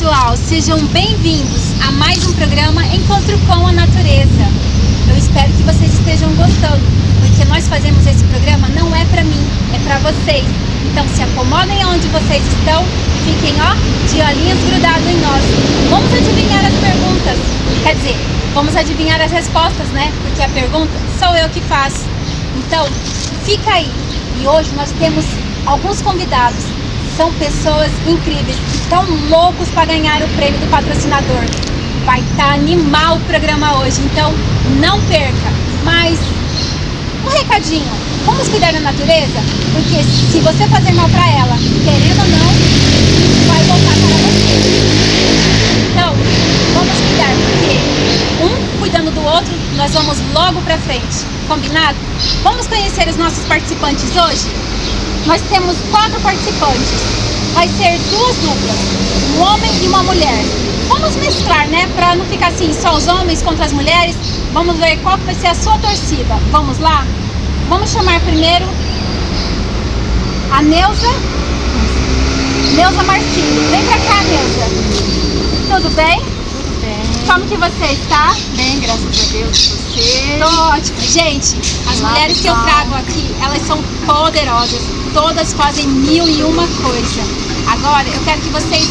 pessoal, sejam bem-vindos a mais um programa Encontro com a Natureza. Eu espero que vocês estejam gostando, porque nós fazemos esse programa não é para mim, é para vocês. Então se acomodem onde vocês estão e fiquem, de olhinhos grudados em nós. Vamos adivinhar as perguntas, quer dizer, vamos adivinhar as respostas, né? Porque a pergunta sou eu que faço. Então, fica aí. E hoje nós temos alguns convidados. São pessoas incríveis que estão loucos para ganhar o prêmio do patrocinador. Vai estar animal o programa hoje, então não perca. Mas um recadinho, vamos cuidar da natureza? Porque se você fazer mal para ela, querendo ou não, vai voltar para você. Então, vamos cuidar, porque um cuidando do outro, nós vamos logo para frente. Combinado? Vamos conhecer os nossos participantes hoje? Nós temos 4 participantes. Vai ser 2 duplas, um homem e uma mulher. Vamos mesclar, né? Para não ficar assim, só os homens contra as mulheres. Vamos ver qual vai ser a sua torcida. Vamos lá? Vamos chamar primeiro a Neuza Marcinho. Vem pra cá, Neuza. Tudo bem? Tudo bem. Como que você está? Bem, graças a Deus. Você? Tô ótimo. Gente, as mulheres que eu trago aqui, elas são poderosas. Todas fazem 1001 coisa. Agora, eu quero que vocês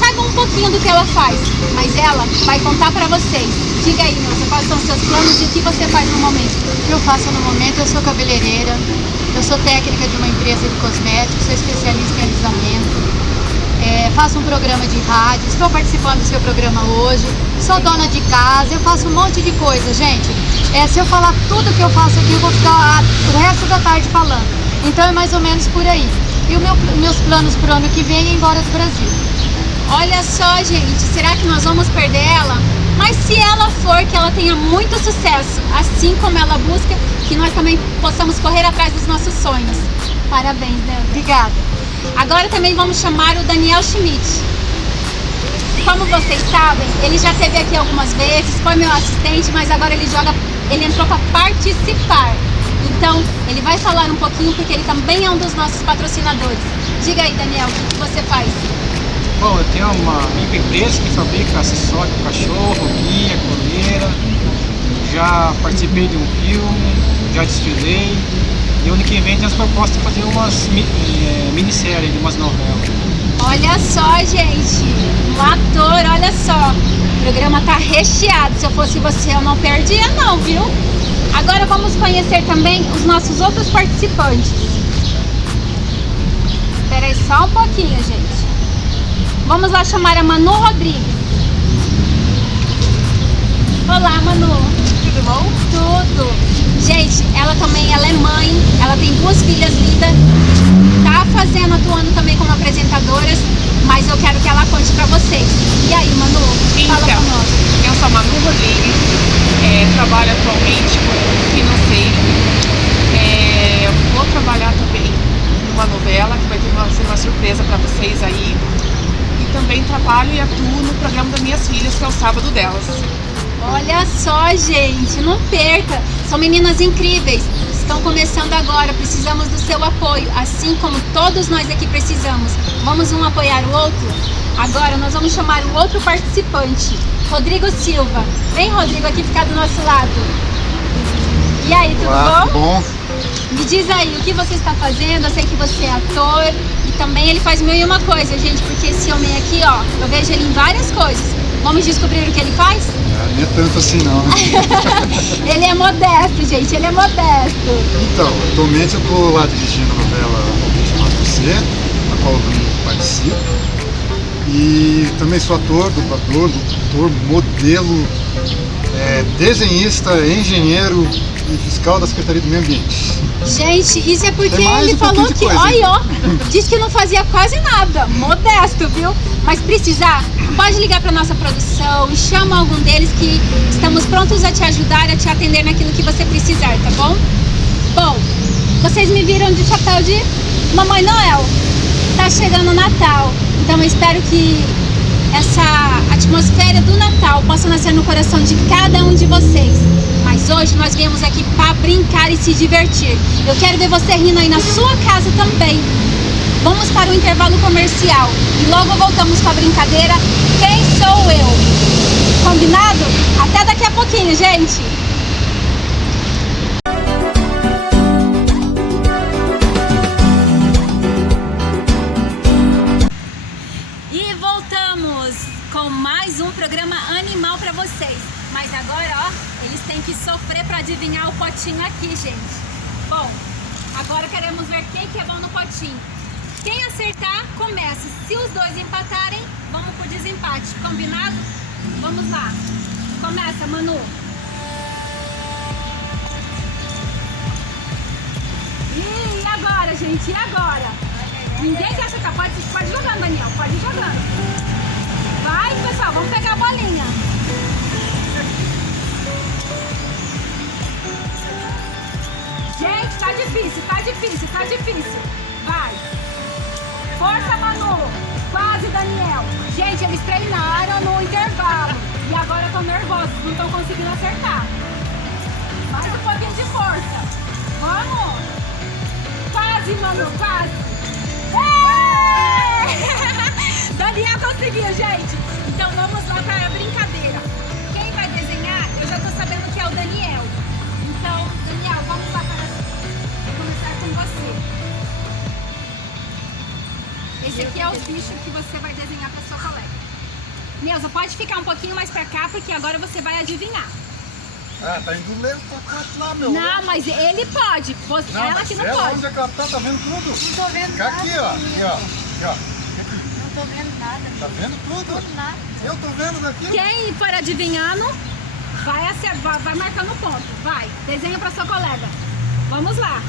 saibam um pouquinho do que ela faz, mas ela vai contar pra vocês. Diga aí, Neuza, quais são os seus planos e o que você faz no momento? O que eu faço no momento, eu sou cabeleireira, eu sou técnica de uma empresa de cosméticos, sou especialista em alisamento, faço um programa de rádio, estou participando do seu programa hoje, sou dona de casa, eu faço um monte de coisa, gente. Se eu falar tudo que eu faço aqui, eu vou ficar o resto da tarde falando. Então é mais ou menos por aí. E os meus planos para o ano que vem é ir embora do Brasil. Olha só, gente, será que nós vamos perder ela? Mas se ela for, que ela tenha muito sucesso, assim como ela busca, que nós também possamos correr atrás dos nossos sonhos. Parabéns, Neuza. Obrigada. Agora também vamos chamar o Daniel Schmidt. Como vocês sabem, ele já esteve aqui algumas vezes, foi meu assistente, mas agora ele entrou para participar. Então, ele vai falar um pouquinho porque ele também é um dos nossos patrocinadores. Diga aí, Daniel, o que você faz? Bom, eu tenho uma microempresa que fabrica acessórios para cachorro, guia, coleira. Já participei de um filme, já desfilei. E ano que vem tem as propostas de fazer umas minisséries de umas novelas. Olha só, gente, um ator, olha só. O programa tá recheado. Se eu fosse você, eu não perdia não, viu? Agora vamos conhecer também os nossos outros participantes. Espera aí só um pouquinho, gente. Vamos lá chamar a Manu Rodrigues. Olá, Manu. Tudo bom? Tudo. Gente, ela é mãe, ela tem 2 filhas lindas. Tá atuando também como apresentadoras, mas eu quero que ela conte pra vocês. E aí, Manu, fala pra nós. Eu sou a Manu Rodrigues, trabalho atualmente com financeiro, vou trabalhar também numa novela que vai ser uma surpresa para vocês aí, e também trabalho e atuo no programa das minhas filhas, que é o Sábado Delas. Olha só, gente, não perca, são meninas incríveis, estão começando agora, precisamos do seu apoio, assim como todos nós aqui precisamos. Vamos um apoiar o outro? Agora nós vamos chamar o outro participante, Rodrigo Silva. Vem, Rodrigo, aqui ficar do nosso lado. E aí, tudo Olá, bom? Tudo bom? Me diz aí, o que você está fazendo? Eu sei que você é ator e também ele faz 1001 coisa, gente, porque esse homem aqui, eu vejo ele em várias coisas. Vamos descobrir o que ele faz? Nem é tanto assim não, né? Ele é modesto, gente, ele é modesto. Então, atualmente eu tô lá dirigindo a novela Alguém Chamado Você, na qual eu também participo. E também sou ator, dublador, locutor, modelo, desenhista, engenheiro e fiscal da Secretaria do Meio Ambiente. Gente, isso é porque ele um falou que, coisa, disse que não fazia quase nada, modesto, viu? Mas precisar, pode ligar para nossa produção, chama algum deles que estamos prontos a te ajudar, a te atender naquilo que você precisar, tá bom? Bom, vocês me viram de chapéu de Mamãe Noel. Tá chegando o Natal, então eu espero que essa atmosfera do Natal possa nascer no coração de cada um de vocês. Mas hoje nós viemos aqui para brincar e se divertir. Eu quero ver você rindo aí na sua casa também. Vamos para o intervalo comercial e logo voltamos com a brincadeira Quem Sou Eu? Combinado? Até daqui a pouquinho, gente! E voltamos com mais um programa animal para vocês. Mas agora, ó, eles têm que sofrer para adivinhar o potinho aqui, gente. Bom, agora queremos ver quem que é bom no potinho. Quem acertar, começa. Se os dois empatarem, vamos pro desempate. Combinado? Vamos lá. Começa, Manu. E agora, gente? E agora? Ninguém quer acertar. Pode ir jogando, Daniel. Pode ir jogando. Vai, pessoal. Vamos pegar a bolinha. Gente, tá difícil, tá difícil, tá difícil. Vai. Força, Manu. Quase, Daniel. Gente, eles treinaram no intervalo. E agora estão nervosos, não estão conseguindo acertar. Mais um pouquinho de força. Vamos. Quase, Manu, quase. Daniel conseguiu, gente. Então vamos lá para a brincadeira. Quem vai desenhar, eu já tô sabendo que é o Daniel. Então, Daniel, vamos lá para começar com você. Esse aqui é o bicho que você vai desenhar para sua colega. Neuza, pode ficar um pouquinho mais para cá, porque agora você vai adivinhar. Ah, tá indo lento pra cá lá, meu. Não, mas ele pode. Você, Não, ela que não ela, pode. onde é que ela tá? Tá vendo tudo? Não tô vendo Fica nada. aqui, ó. Aqui, ó. Aqui, ó. Não tô vendo nada. Tá vendo tudo? Nada. Eu tô vendo daqui. Quem for adivinhando, vai marcando ponto. Vai, desenha para sua colega. Vamos lá.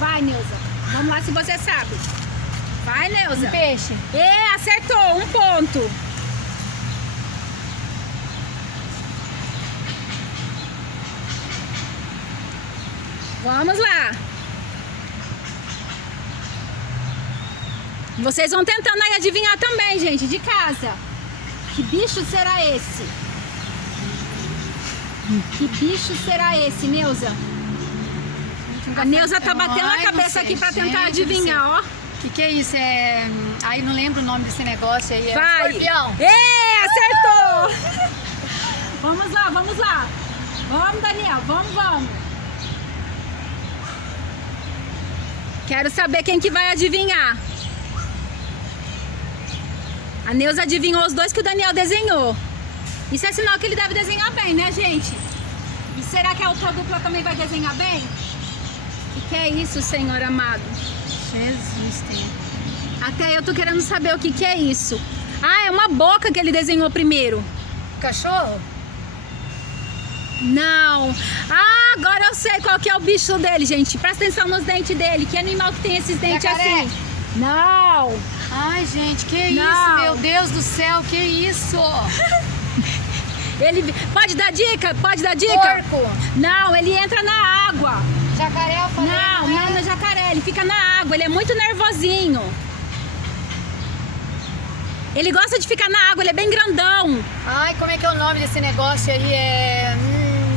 Vai, Neuza. Vamos lá se você sabe. Vai, Neuza. Peixe. Acertou, um ponto. Vamos lá. Vocês vão tentando aí adivinhar também, gente, de casa. Que bicho será esse? Que bicho será esse, Neuza? A Neuza tá batendo a cabeça aqui pra tentar adivinhar, ó. Que é isso? Aí não lembro o nome desse negócio aí. Vai! Escorpião. Acertou! Vamos lá, vamos lá. Vamos, Daniel, vamos. Quero saber quem que vai adivinhar. A Neuza adivinhou os dois que o Daniel desenhou. Isso é sinal que ele deve desenhar bem, né, gente? E será que a outra dupla também vai desenhar bem? O que é isso, Senhor amado? Jesus, tem. Até eu tô querendo saber o que é isso. Ah, é uma boca que ele desenhou primeiro. Cachorro? Não. Ah, agora eu sei qual que é o bicho dele, gente. Presta atenção nos dentes dele. Que animal que tem esses dentes Jacaré? assim? Não. Ai, gente, que Não. isso? Meu Deus do céu, que isso? Ele pode dar dica? Pode dar dica? Porco? Não, ele entra na água. Jacaré, eu falei. Não é jacaré, ele fica na água, ele é muito nervosinho. Ele gosta de ficar na água, ele é bem grandão. Ai, como é que é o nome desse negócio aí?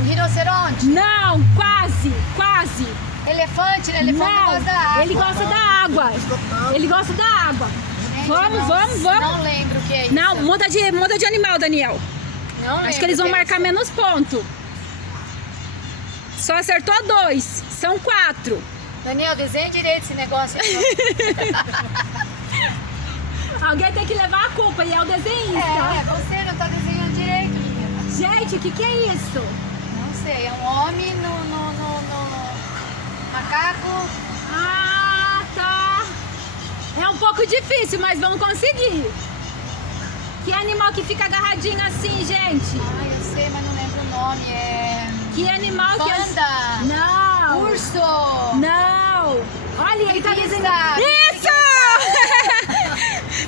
Rinoceronte? Não, quase. Elefante? Elefante Não, gosta da água. ele gosta da água. Ele gosta da água. Gente, Vamos. Não lembro o que é isso. Não, muda de animal, Daniel. Não Acho que eles vão marcar menos ponto. Só acertou 2. São 4. Daniel, desenha direito esse negócio aí. Alguém tem que levar a culpa e é o desenhista. Você não tá desenhando direito, menina. Gente, o que é isso? Não sei, é um homem no macaco. Ah, tá. É um pouco difícil, mas vamos conseguir. Que animal que fica agarradinho assim, gente? Ai, eu sei, mas não lembro o nome. Que animal que... Panda. Não. Urso. Não. Olha, ele tá Preguiça. desenhando... Isso!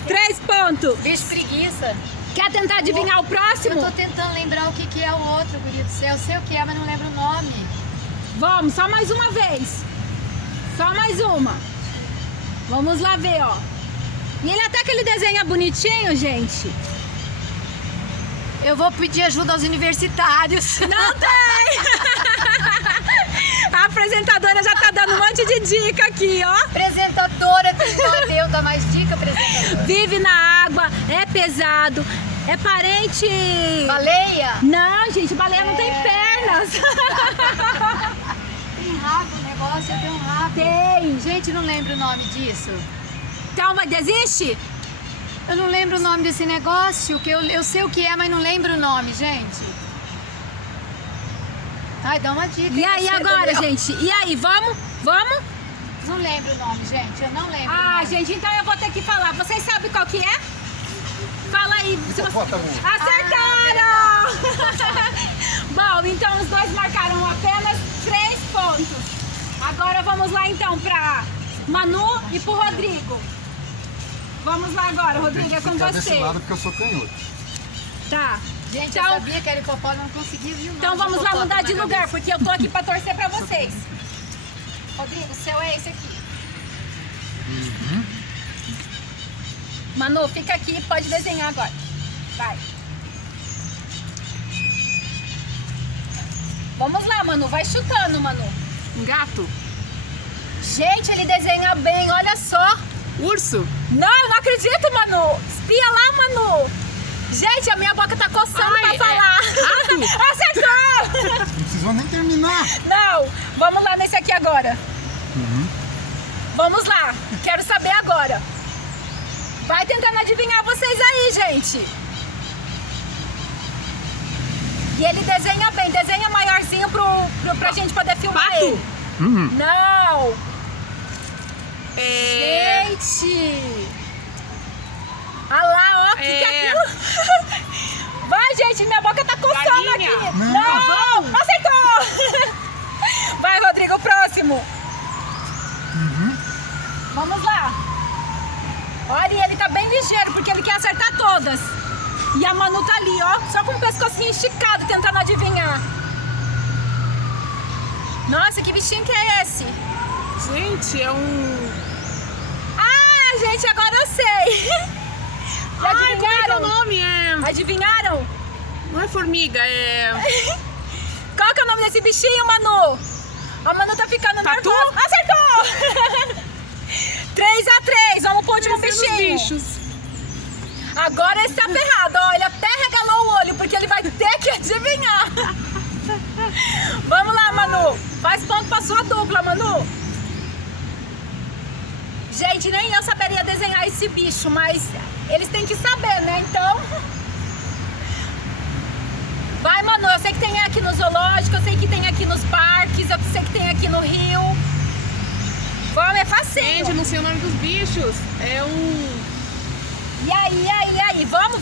3 pontos. Bicho preguiça. Quer tentar adivinhar o próximo? Eu tô tentando lembrar o que é o outro, querido do céu. Eu sei o que é, mas não lembro o nome. Vamos, só mais uma vez. Só mais uma. Vamos lá ver, ó. E ele até que ele desenha bonitinho, gente. Eu vou pedir ajuda aos universitários. Não tem! A apresentadora já tá dando um monte de dica aqui, ó. Apresentadora, Deus dá mais dica, apresentadora. Vive na água, é pesado, é parente... Baleia? Não, gente, baleia não tem pernas. Tem rabo o negócio, tem um rabo. Tem. Gente, não lembro o nome disso. Então, desiste? Eu não lembro o nome desse negócio, que eu sei o que é, mas não lembro o nome, gente. Ai, dá uma dica. E aí você, agora, Daniel? gente? E aí, vamos? Vamos? Não lembro o nome, gente. Eu não lembro. o Ah, nome. gente, então eu vou ter que falar. Vocês sabem qual que é? Fala aí. Se você... Acertaram! Bom, então os dois marcaram apenas 3 pontos. Agora vamos lá então pra Manu e pro Rodrigo. Vamos lá agora, Rodrigo, é com Ficar você. desse lado porque eu sou canhoto. Tá. Gente, Então- eu sabia que era hipopótamo, não conseguia vir o nome. Então vamos do lá hipopótamo mudar de na lugar, cabeça. porque eu tô aqui pra torcer pra vocês. Rodrigo, o seu é esse aqui. Manu, fica aqui, pode desenhar agora. Vai. Vamos lá, Manu, vai chutando, Manu. Um gato? Gente, ele desenha bem, olha só. Urso? Não, eu não acredito, Manu. Espia lá, Manu. Gente, a minha boca tá coçando Ai, pra falar. rato? Acertou! Não precisou nem terminar. Não, vamos lá nesse aqui agora. Vamos lá, quero saber agora. Vai tentando adivinhar vocês aí, gente. E ele desenha bem, desenha maiorzinho pra gente poder filmar Pato? ele. Não! É... Gente! Olha lá, ó, que É. aquilo? Vai, gente, minha boca tá coçando Galinha. aqui. Não. Não! Acertou! Vai, Rodrigo, o próximo. Vamos lá. Olha, ele tá bem ligeiro, porque ele quer acertar todas. E a Manu tá ali, ó, só com o pescocinho esticado, tentando adivinhar. Nossa, que bichinho que é esse? Gente, é um... Ah, gente, agora eu sei. Já Ai, como é que é o adivinharam? nome? É... Adivinharam? Não é formiga, é... Qual que é o nome desse bichinho, Manu? A Manu tá ficando Tatu? nervosa. Acertou! 3-3, vamos pro último Os bichinho. bichos. Agora esse tá ferrado, ó, ele até regalou o olho, porque ele vai ter que adivinhar. Vamos lá, Manu. Faz ponto pra sua dupla, Manu. Gente, nem eu saberia desenhar esse bicho, mas eles têm que saber, né? Então... Vai, Manu, eu sei que tem aqui no zoológico, eu sei que tem aqui nos parques, eu sei que tem aqui no Rio. Vamos, é facinho. Gente, eu não sei o nome dos bichos. É um... E aí? Vamos?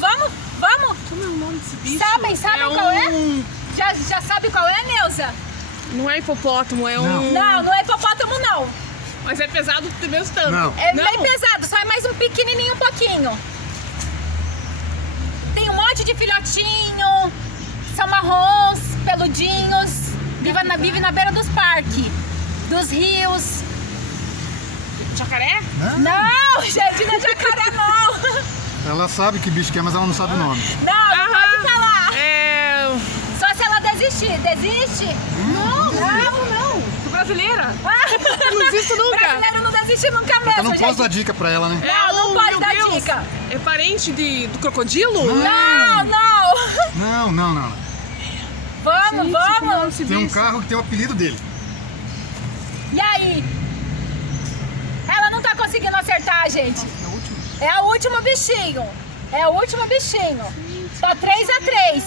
Como é o nome desse bicho? Sabem qual é? um... Já sabe qual é, Neuza? Não é hipopótamo, é um... Não é hipopótamo, não. Mas é pesado do mesmo tanto. Não. É Não? bem pesado, só é mais um pequenininho um pouquinho. Tem um monte de filhotinho, são marrons, peludinhos, vive na beira dos parques, dos rios. Jacaré? Não, gente, não é jacaré, não. Ela sabe que bicho que é, mas ela não sabe o nome. Não pode falar. É... Só se ela desistir. Desiste? Não. Sou brasileira. Ah, Não desisto nunca. brasileiro não desiste nunca mesmo, Eu não posso gente. dar dica pra ela, né? Não pode meu dar Deus. dica. É parente do crocodilo? Não. Não. Vamos. Esse Tem um bicho. carro que tem o apelido dele. E aí? Ela não tá conseguindo acertar, gente. É o último bichinho. Tá 3-3.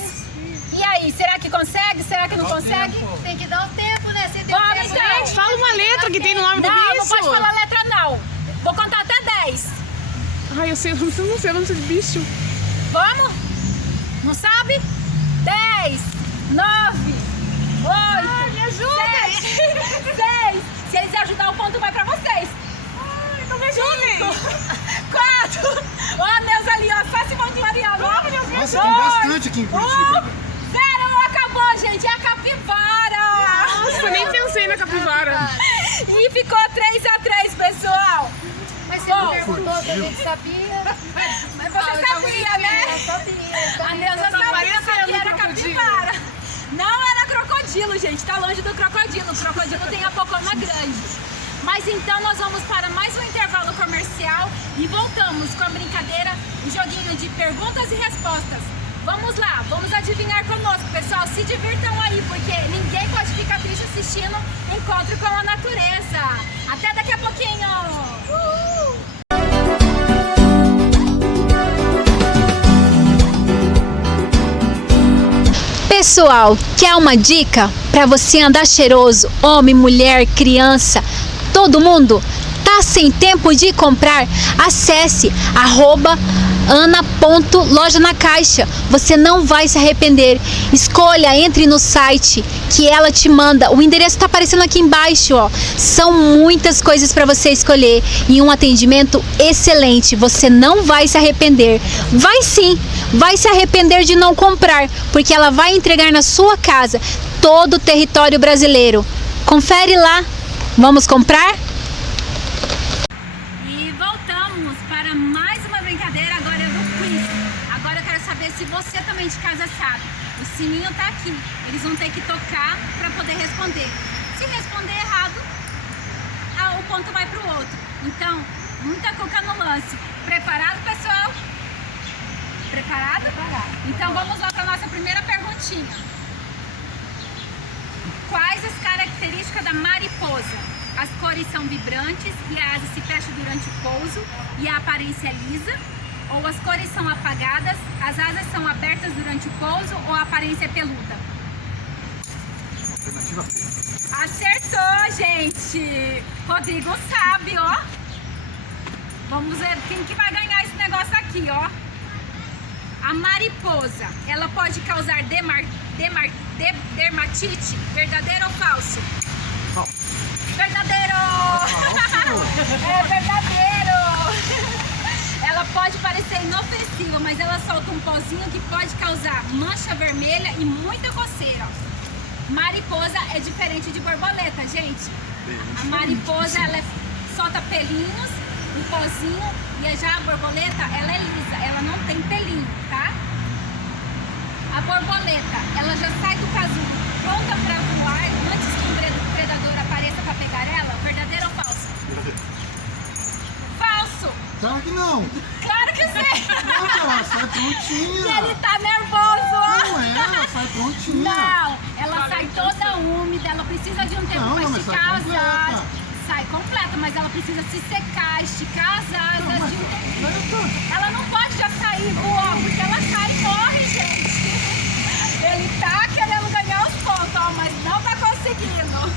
E aí, será que consegue? Será que não consegue? Tem que dar um tempo, né? Você tem Vamos, tempo. então. Gente, fala uma letra que tem no nome do Não bicho. pode falar letra não. Vou contar até 10. Ai, eu sei, não sei o nome desse bicho. Vamos? Não sabe? 10, 9, 8, me ajuda. 6. Se eles ajudar, o ponto vai pra vocês. Então me ajudem. 4. Ó, a Neuza ali, ó, só se vangloriando. Nossa, tem bastante aqui em Curitiba. 0, acabou, gente. É a capivara. Nossa, nem pensei na capivara. E ficou 3-3, pessoal. Mas você não perguntou se a gente sabia. Mas você sabia, né? Eu sabia. A Neuza Tá sabia parecendo que era crocodilo. capivara. Não era crocodilo. crocodilo, gente, tá longe do crocodilo. O crocodilo tem a bocona grande. Mas então nós vamos para mais um intervalo comercial e voltamos com a brincadeira, o joguinho de perguntas e respostas. Vamos lá, vamos adivinhar conosco, pessoal. Se divirtam aí, porque ninguém pode ficar triste assistindo Encontro com a Natureza. Até daqui a pouquinho! Pessoal, quer uma dica para você andar cheiroso? Homem, mulher, criança, todo mundo? Tá sem tempo de comprar? Acesse @ana.loja-na-caixa. Você não vai se arrepender. Escolha, entre no site que ela te manda. O endereço está aparecendo aqui embaixo, ó. São muitas coisas para você escolher e um atendimento excelente. Você não vai se arrepender. Vai sim, vai se arrepender de não comprar, porque ela vai entregar na sua casa todo o território brasileiro. Confere lá. Vamos comprar? Para mais uma brincadeira agora do quiz. Agora eu quero saber se você também de casa sabe. O sininho tá aqui. Eles vão ter que tocar para poder responder. Se responder errado, o ponto vai pro outro. Então, muita cuca no lance. Preparado, pessoal? Preparado? Preparado. Então vamos lá para nossa primeira perguntinha. Quais as características da mariposa? As cores são vibrantes e a asa se fecha durante o pouso e a aparência é lisa? Ou as cores são apagadas, as asas são abertas durante o pouso ou a aparência é peluda? Alternativa B. Acertou, gente! Rodrigo sabe, ó. Vamos ver quem que vai ganhar esse negócio aqui, ó. A mariposa, ela pode causar dermatite? Verdadeiro ou falso? Falso. Verdadeiro! É verdadeiro! Ela pode parecer inofensiva, mas ela solta um pozinho que pode causar mancha vermelha e muita coceira. Mariposa é diferente de borboleta, gente. A mariposa, ela solta pelinhos, um pozinho, e já a borboleta, ela é lisa, ela não tem pelinho, tá? A borboleta, ela já sai do casulo pronta para voar antes que um predador apareça para pegar ela? Verdadeiro ou falso? Verdadeiro. Falso! Claro que não! Claro que sim! Não, ela sai prontinha! Ele tá nervoso, ó! Não é, ela sai prontinha! Não, ela sai toda úmida, ela precisa de um tempo para esticar as asas. Sai completa, mas ela precisa se secar, esticar as asas de um tempo. Ela não pode já sair voar, porque ela cai e morre, gente! Ele tá querendo ganhar os pontos, ó, mas não tá conseguindo.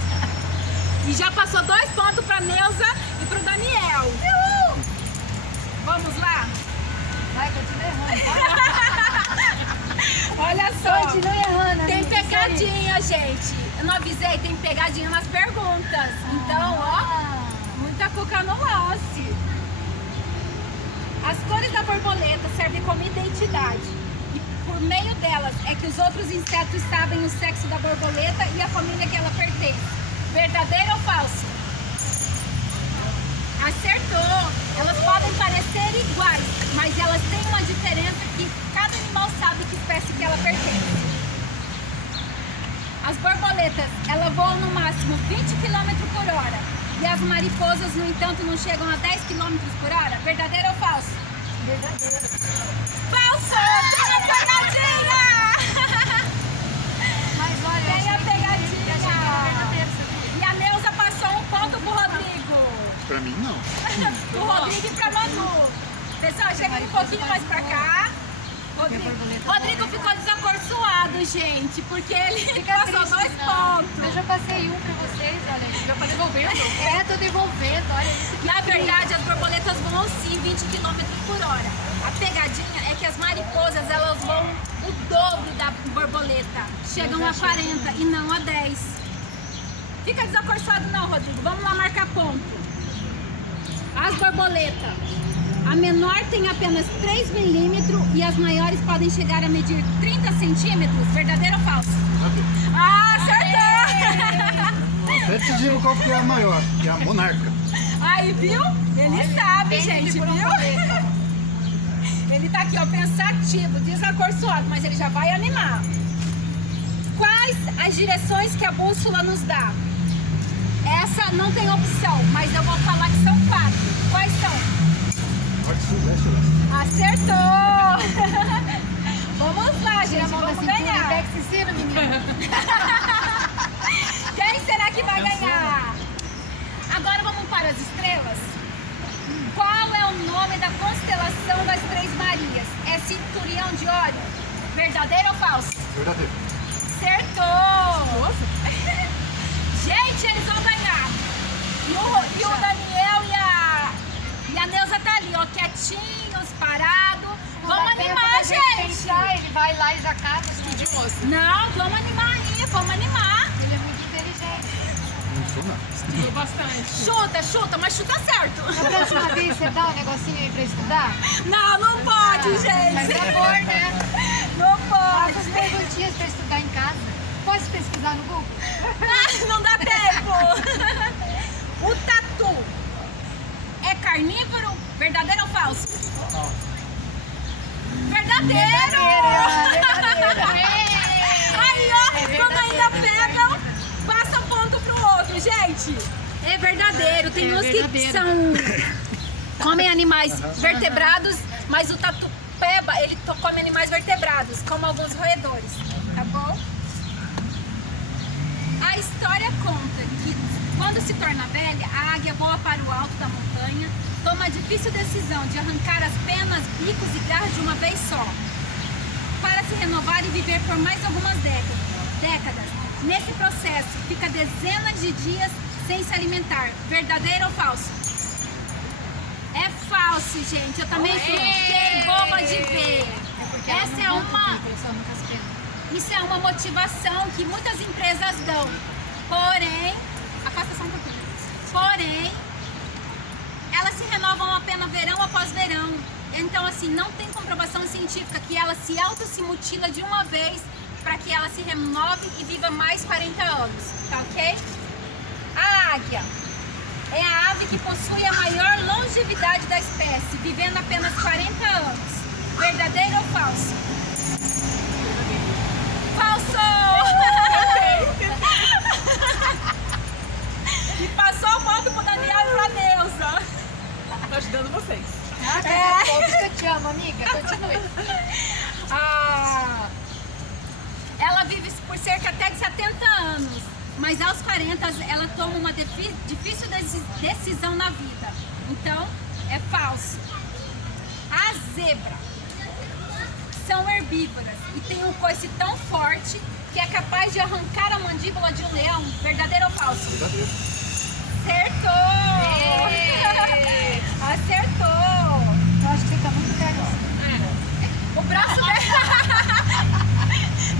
E já passou 2 pontos pra Neuza e pro Daniel. Uhul! Vamos lá? Vai, continua errando. Olha só. Continua errando. Tem pegadinha, gente. Eu não avisei, tem pegadinha nas perguntas. Então, ó, muita cuca no lance. As cores da borboleta servem como identidade. Por meio delas é que os outros insetos sabem o sexo da borboleta e a família que ela pertence. Verdadeiro ou falso? Acertou! Elas podem parecer iguais, mas elas têm uma diferença que cada animal sabe que espécie que ela pertence. As borboletas, elas voam no máximo 20 km por hora e as mariposas, no entanto, não chegam a 10 km por hora. Verdadeiro ou falso? Verdadeiro. Falso! Tem a pegadinha! Mas olha, Tem a eu achei pegadinha! verdadeiro, sabia? E a Neuza passou 1 ponto pro Rodrigo. Pra mim, não. Pro Rodrigo e pra Manu. Pessoal, chega um pouquinho mais pra cá. Rodrigo ficou desacorçoado, gente, porque ele passou 2 pontos. Eu já passei 1 pra vocês, olha. Já tá devolvendo? É, tô devolvendo, olha isso. Na verdade, as borboletas voam sim 20 km por hora. A pegadinha é que as mariposas, elas voam o dobro da borboleta. Chegam a 40 e não a 10. Fica desacorçoado não, Rodrigo. Vamos lá marcar ponto. As borboletas, a menor tem apenas 3 milímetros e as maiores podem chegar a medir 30 centímetros. Verdadeiro ou falso? Verdadeiro. Ah, acertou! Até te digo qual que é a maior, que é a monarca. Aí, viu? Ele sabe, gente, viu? Ele tá aqui, ó, pensativo, desacorçoado, mas ele já vai animar. Qual Quais as direções que a bússola nos dá? Essa não tem opção, mas eu vou falar que são 4. Quais são? Acertou! Vamos lá, gente, vamos ganhar. Quem será que vai ganhar? Agora vamos para as estrelas. Qual é o nome da constelação das Três Marias? É Centurião de Órion? Verdadeiro ou falso? Verdadeiro. Acertou! Gente, eles vão ganhar. E o Daniel e a Neuza tá ali, ó, quietinhos, parados. Vamos animar, gente! Ele vai lá e já cata. Estudioso. Não, vamos animar aí, vamos animar. Ele é muito inteligente. Não sou nada. Estudou bastante. Chuta, mas chuta certo. Na próxima vez você dá um negocinho aí pra estudar? Não pode, Mas gente. é amor, né? Não Faça as pode. perguntinhas pra estudar em casa. Posso pesquisar no Google? Não dá tempo. O tatu é carnívoro? Verdadeiro ou falso? Verdadeiro! Aí, ó, quando ainda pegam, passa um ponto pro outro, gente. É verdadeiro. Tem uns que são comem animais vertebrados, mas o tatu-peba, ele come animais vertebrados, como alguns roedores, tá bom? A história conta que quando se torna velha, a águia voa para o alto da montanha, toma a difícil decisão de arrancar as penas, bicos e garras de uma vez só, para se renovar e viver por mais algumas décadas. Nesse processo, fica dezenas de dias sem se alimentar. Verdadeiro ou falso? É falso, gente. Eu também fiquei boba de ver. Essa é uma... Isso é uma motivação que muitas empresas dão. Porém, afasta só um pouquinho. Porém, elas se renovam apenas verão após verão. Então, assim, não tem comprovação científica que ela se mutila de uma vez para que ela se renove e viva mais 40 anos, tá ok? A águia é a ave que possui a maior longevidade da espécie, vivendo apenas 40 anos. Verdadeiro ou falso? Falso! E passou o ponto pro Daniel e pra Neuza. Tô ajudando vocês. Eu te amo, amiga. Continue. Ela vive por cerca até de 70 anos, mas aos 40 ela toma uma difícil decisão na vida. Então, é falso. A zebra são herbívoras e tem um coice tão forte que é capaz de arrancar a mandíbula de um leão. Verdadeiro ou falso? Verdadeiro. Acertou! Acertou! Eu acho que você tá muito perto. O próximo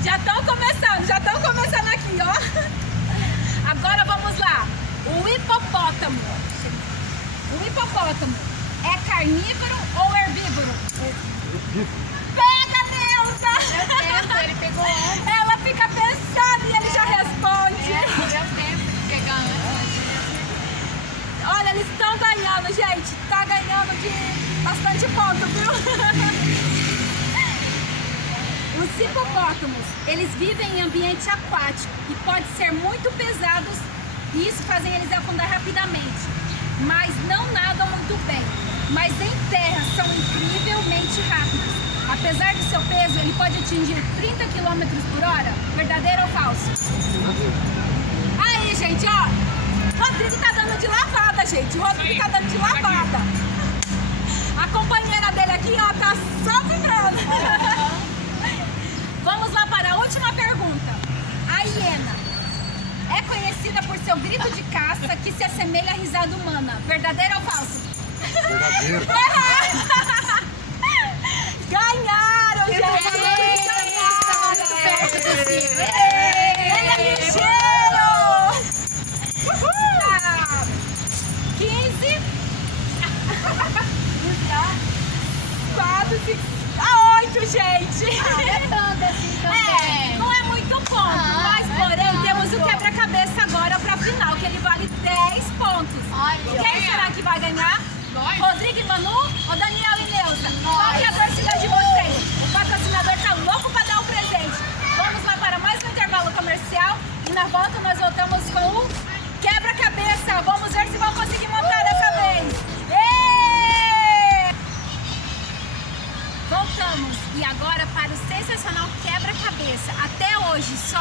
já estão começando aqui, ó. Agora vamos lá. O hipopótamo. O hipopótamo é carnívoro ou herbívoro? Pega, Neuza! Ele pegou antes. Ela fica pensando e ele já responde. Deu tempo de pegar antes. Olha, eles estão ganhando, gente. Tá ganhando de bastante ponto, viu? Os hipopótamos, eles vivem em ambiente aquático e podem ser muito pesados e isso faz eles afundar rapidamente. Mas não nadam muito bem. Mas em terra são incrivelmente rápidos. Apesar do seu peso, ele pode atingir 30 km por hora. Verdadeiro ou falso? Aí, gente, ó. Rodrigo tá dando de lavada, gente. O Rodrigo tá dando de lavada. A companheira dele aqui, ó, tá só ficando. Vamos lá para a última pergunta. A hiena é conhecida por seu grito de caça que se assemelha à risada humana. Verdadeiro ou falso? Verdadeiro. Ganharam, gente! Ganharam! Ele é ligeiro! 15 4, 5, 8, gente! É tanto assim também. Não é muito ponto, mas porém temos o quebra-cabeça agora pra final, que ele vale 10 pontos. Olha. Quem será que vai ganhar? Nós. Rodrigo e Manu ou Daniel e Neuza? Qual que é a torcida de vocês? O patrocinador tá louco pra dar um presente. Vamos lá para mais um intervalo comercial. Vamos, e agora para o sensacional quebra-cabeça. Até hoje, só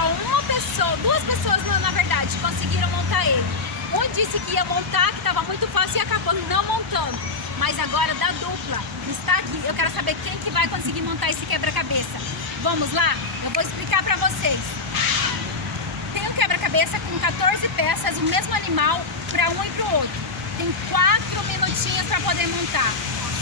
duas pessoas na verdade, conseguiram montar ele. Um disse que ia montar, que estava muito fácil e acabou não montando. Mas agora da dupla que está aqui, eu quero saber quem que vai conseguir montar esse quebra-cabeça. Vamos lá? Eu vou explicar para vocês. Tem um quebra-cabeça com 14 peças, o mesmo animal para um e para o outro. Tem 4 minutinhos para poder montar.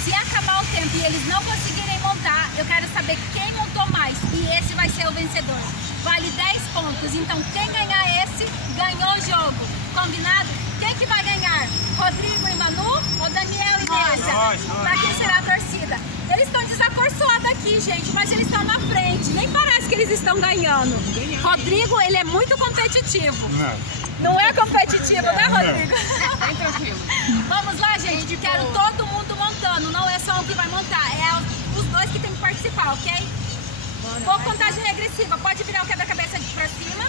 Se acabar o tempo e eles não conseguirem montar, eu quero saber quem montou mais e esse vai ser o vencedor. Vale 10 pontos, então quem ganhar esse, ganhou o jogo. Combinado? Quem que vai ganhar? Rodrigo e Manu ou Daniel e Neuza? Nós. Pra quem será a torcida? Eles estão desacorçoados aqui, gente, mas eles estão na frente. Nem parece que eles estão ganhando. Rodrigo, ele é muito competitivo. Não é competitivo, né, Rodrigo? Bem tranquilo. Vamos lá, gente. Quero todo mundo montando. Não é só um que vai montar. É os dois que tem que participar, ok? Vou contagem regressiva. Pode virar o quebra-cabeça pra cima.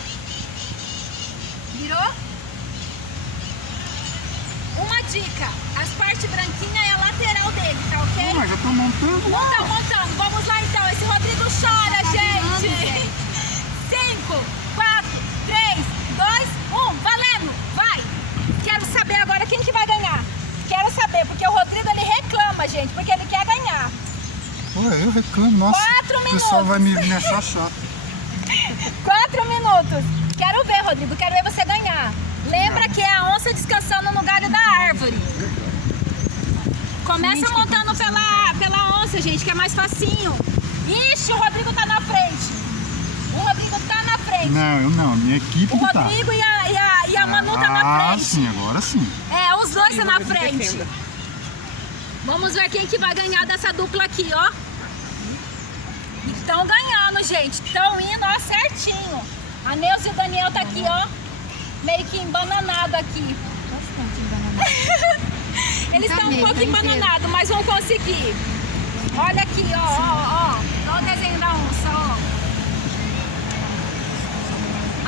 Virou? Uma dica. As partes branquinhas é a lateral dele, tá ok? Mas já tô montando. Não tá montando. Vamos lá, então. Esse Rodrigo chora, gente. 5, 4, 3, 2, 1. Valendo. Vai. Quero saber agora quem que vai ganhar. Quero saber, porque o Rodrigo, ele reclama, gente, porque ele quer ganhar. Pô, eu reclamo, nossa. 4 O pessoal vai me achar chato. 4 minutos. Quero ver, Rodrigo, quero ver você ganhar. Lembra que é a onça descansando no galho da árvore. Começa montando pela onça, gente, que é mais facinho. Ixi, o Rodrigo tá na frente. O Rodrigo tá na frente. Não, eu não, minha equipe O que tá. Rodrigo e a Manu tá na frente. Sim, agora sim. É, os dois tá na Rodrigo frente. defenda. Vamos ver quem que vai ganhar dessa dupla aqui, ó. Estão ganhando, gente. Estão indo, ó, certinho. A Neuza e o Daniel tá aqui, ó. Meio que embananado aqui. Bastante enganado. Eles Tá estão um meio, pouco tá inteiro. embanaнаdos, mas vão conseguir. Olha aqui, ó. Olha o desenho da onça, ó.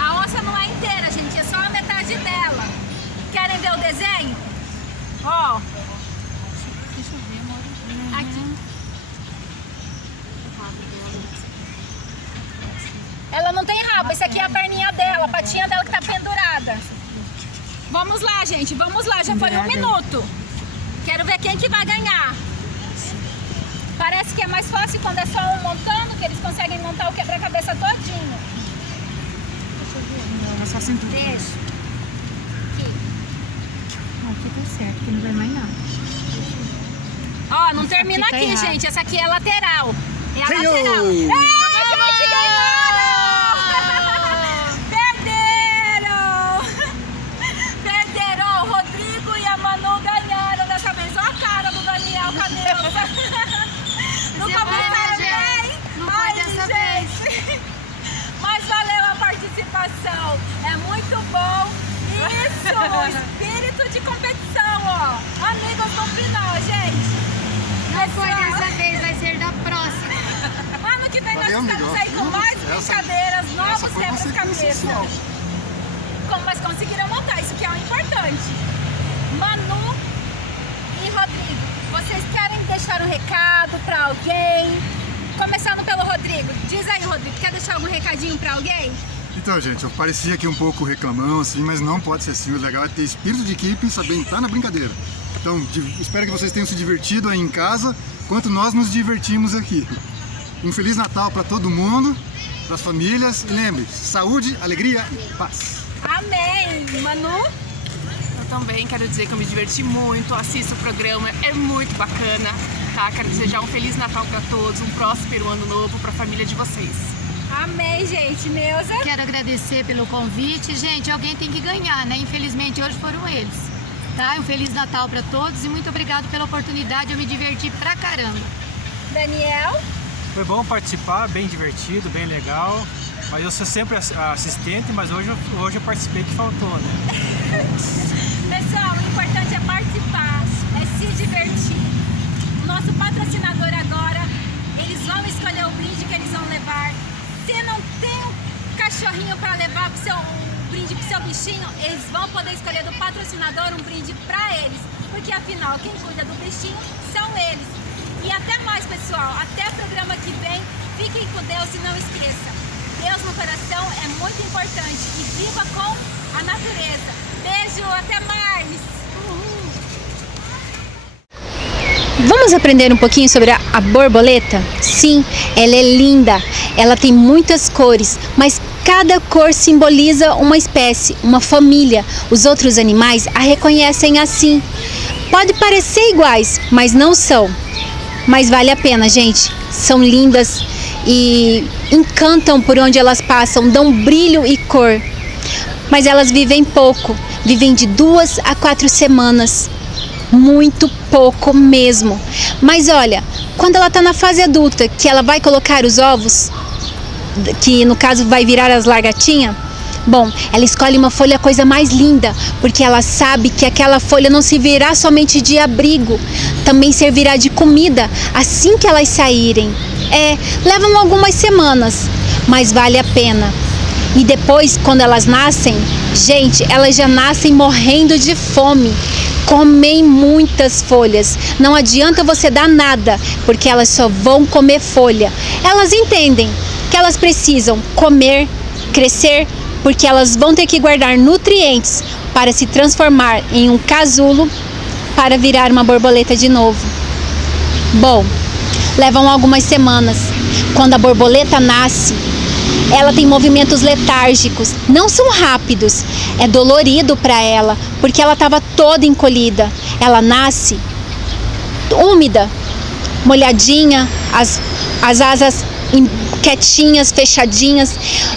A onça não é inteira, gente. É só a metade dela. Querem ver o desenho? Ó. Deixa eu ver, amor. Aqui. O rabo dela. Ela não tem rabo, esse aqui é a perninha dela, a patinha dela que tá pendurada. Vamos lá, gente, vamos lá, já foi 1 minuto. Quero ver quem que vai ganhar. Parece que é mais fácil quando é só um montando, que eles conseguem montar o quebra-cabeça todinho. Não, é só cintura. Deixa. Aqui. Aqui tá certo, que não vai mais nada. Ó, não termina aqui tá aqui, errado. gente, essa aqui é a lateral. É a Ganhou! lateral. Gente, ganharam! Perderam! O Rodrigo e a Manu ganharam dessa vez. Olha a cara do Daniel, cadê? Não Você começaram vai, né, bem? Não foi Ai, dessa gente. Mas valeu a participação. É muito bom. Isso! Espírito de competição, ó. Amigos no final, gente. Não foi Pessoal, dessa vez, vai ser da próxima. ano que vem nós Valeu, estamos amigo. aí com mais brincadeiras, essa novos foi você que quebra-cabeça. iniciou. Mas conseguiram montar, isso que é o importante. Manu e Rodrigo, vocês querem deixar um recado pra alguém? Começando pelo Rodrigo. Diz aí, Rodrigo, quer deixar algum recadinho pra alguém? Então, gente, eu parecia aqui um pouco reclamão, assim, mas não pode ser assim. O legal é ter espírito de equipe e saber entrar na brincadeira. Então, espero que vocês tenham se divertido aí em casa, enquanto nós nos divertimos aqui. Um Feliz Natal para todo mundo, para as famílias. E lembre, saúde, alegria e paz. Amém! Manu? Eu também quero dizer que eu me diverti muito, assisto o programa, é muito bacana, tá? Quero desejar um Feliz Natal para todos, um próspero ano novo para a família de vocês. Amém, gente. Neuza? Quero agradecer pelo convite. Gente, alguém tem que ganhar, né? Infelizmente hoje foram eles. Tá? Um Feliz Natal para todos e muito obrigado pela oportunidade. Eu me diverti pra caramba. Daniel? Foi bom participar, bem divertido, bem legal. Mas eu sou sempre assistente, mas hoje eu participei que faltou, né? Pessoal, o importante é participar, é se divertir. O nosso patrocinador agora, eles vão escolher o brinde que eles vão levar. Se não tem um cachorrinho para levar pro seu brinde pro seu bichinho, eles vão poder escolher do patrocinador um brinde para eles. Porque afinal, quem cuida do bichinho são eles. E até mais, pessoal. pessoal, até o programa que vem. Fiquem com Deus e não esqueça, Deus no coração é muito importante e viva com a natureza. Beijo, até mais! Vamos aprender um pouquinho sobre a borboleta? Sim, ela é linda, ela tem muitas cores, mas cada cor simboliza uma espécie, uma família. Os outros animais a reconhecem assim. Pode parecer iguais, mas não são. Mas vale a pena, gente. São lindas e encantam por onde elas passam, dão brilho e cor. Mas elas vivem pouco, vivem de 2 a 4 semanas. Muito pouco mesmo. Mas olha, quando ela está na fase adulta, que ela vai colocar os ovos, que no caso vai virar as largatinhas, bom, ela escolhe uma folha coisa mais linda, porque ela sabe que aquela folha não servirá somente de abrigo, também servirá de comida assim que elas saírem. Levam algumas semanas, mas vale a pena. E depois, quando elas nascem, gente, elas já nascem morrendo de fome. Comem muitas folhas. Não adianta você dar nada, porque elas só vão comer folha. Elas entendem que elas precisam comer, crescer, porque elas vão ter que guardar nutrientes para se transformar em um casulo para virar uma borboleta de novo. Bom, levam algumas semanas. Quando a borboleta nasce, ela tem movimentos letárgicos, não são rápidos, é dolorido para ela, porque ela estava toda encolhida. Ela nasce úmida, molhadinha, as asas quietinhas, fechadinhas,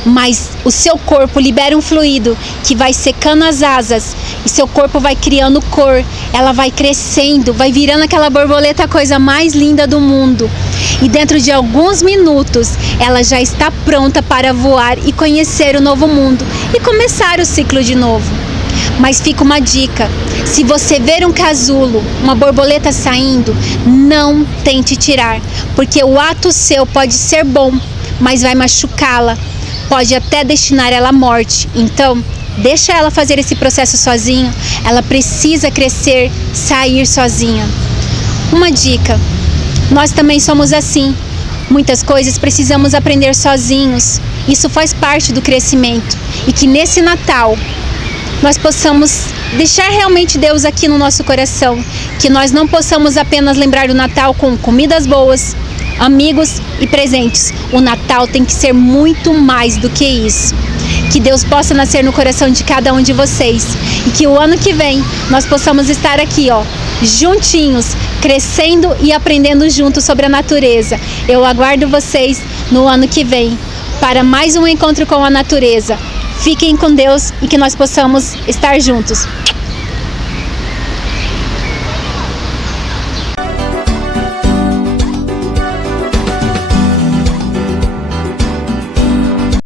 mas o seu corpo libera um fluido que vai secando as asas e seu corpo vai criando cor, ela vai crescendo, vai virando aquela borboleta, a coisa mais linda do mundo. E dentro de alguns minutos ela já está pronta para voar e conhecer o novo mundo e começar o ciclo de novo. Mas fica uma dica: se você ver um casulo, uma borboleta saindo, não tente tirar, porque o ato seu pode ser bom, mas vai machucá-la, pode até destinar ela à morte. Então, deixa ela fazer esse processo sozinha, ela precisa crescer, sair sozinha. Uma dica: nós também somos assim. Muitas coisas precisamos aprender sozinhos. Isso faz parte do crescimento. E que nesse Natal nós possamos deixar realmente Deus aqui no nosso coração. Que nós não possamos apenas lembrar do Natal com comidas boas, amigos e presentes. O Natal tem que ser muito mais do que isso. Que Deus possa nascer no coração de cada um de vocês. E que o ano que vem nós possamos estar aqui, juntinhos, crescendo e aprendendo juntos sobre a natureza. Eu aguardo vocês no ano que vem para mais um encontro com a natureza. Fiquem com Deus e que nós possamos estar juntos.